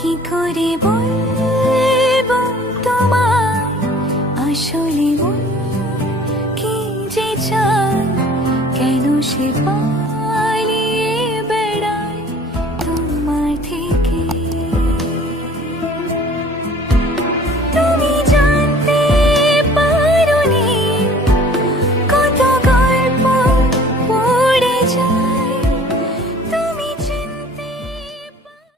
কি করে বলবো তোমায় আসলে মন কি যে চায়, কেন সে পায়